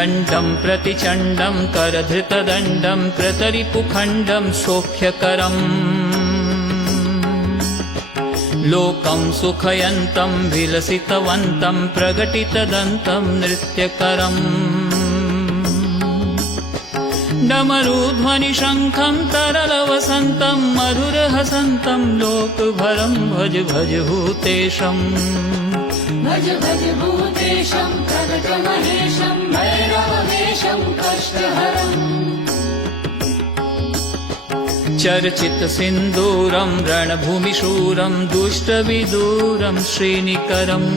चण्डं प्रतिचण्डं करधृतदण्डं कृतरिपुखण्डं सौख्यकरम् लोकं सुखयन्तं विलसितवन्तं प्रकटितदन्तं नृत्यकरम् डमरुध्वनिशङ्खं तरलवसन्तं मधुरहसन्तं लोकभरं भज भज भूतेशम् भज भज भूतेशं प्रगटमहेशं भैरववेशं कष्टहरम् चर्चितसिन्दूरं रणभूमिशूरं दुष्टविदूरं श्रीनिकरम्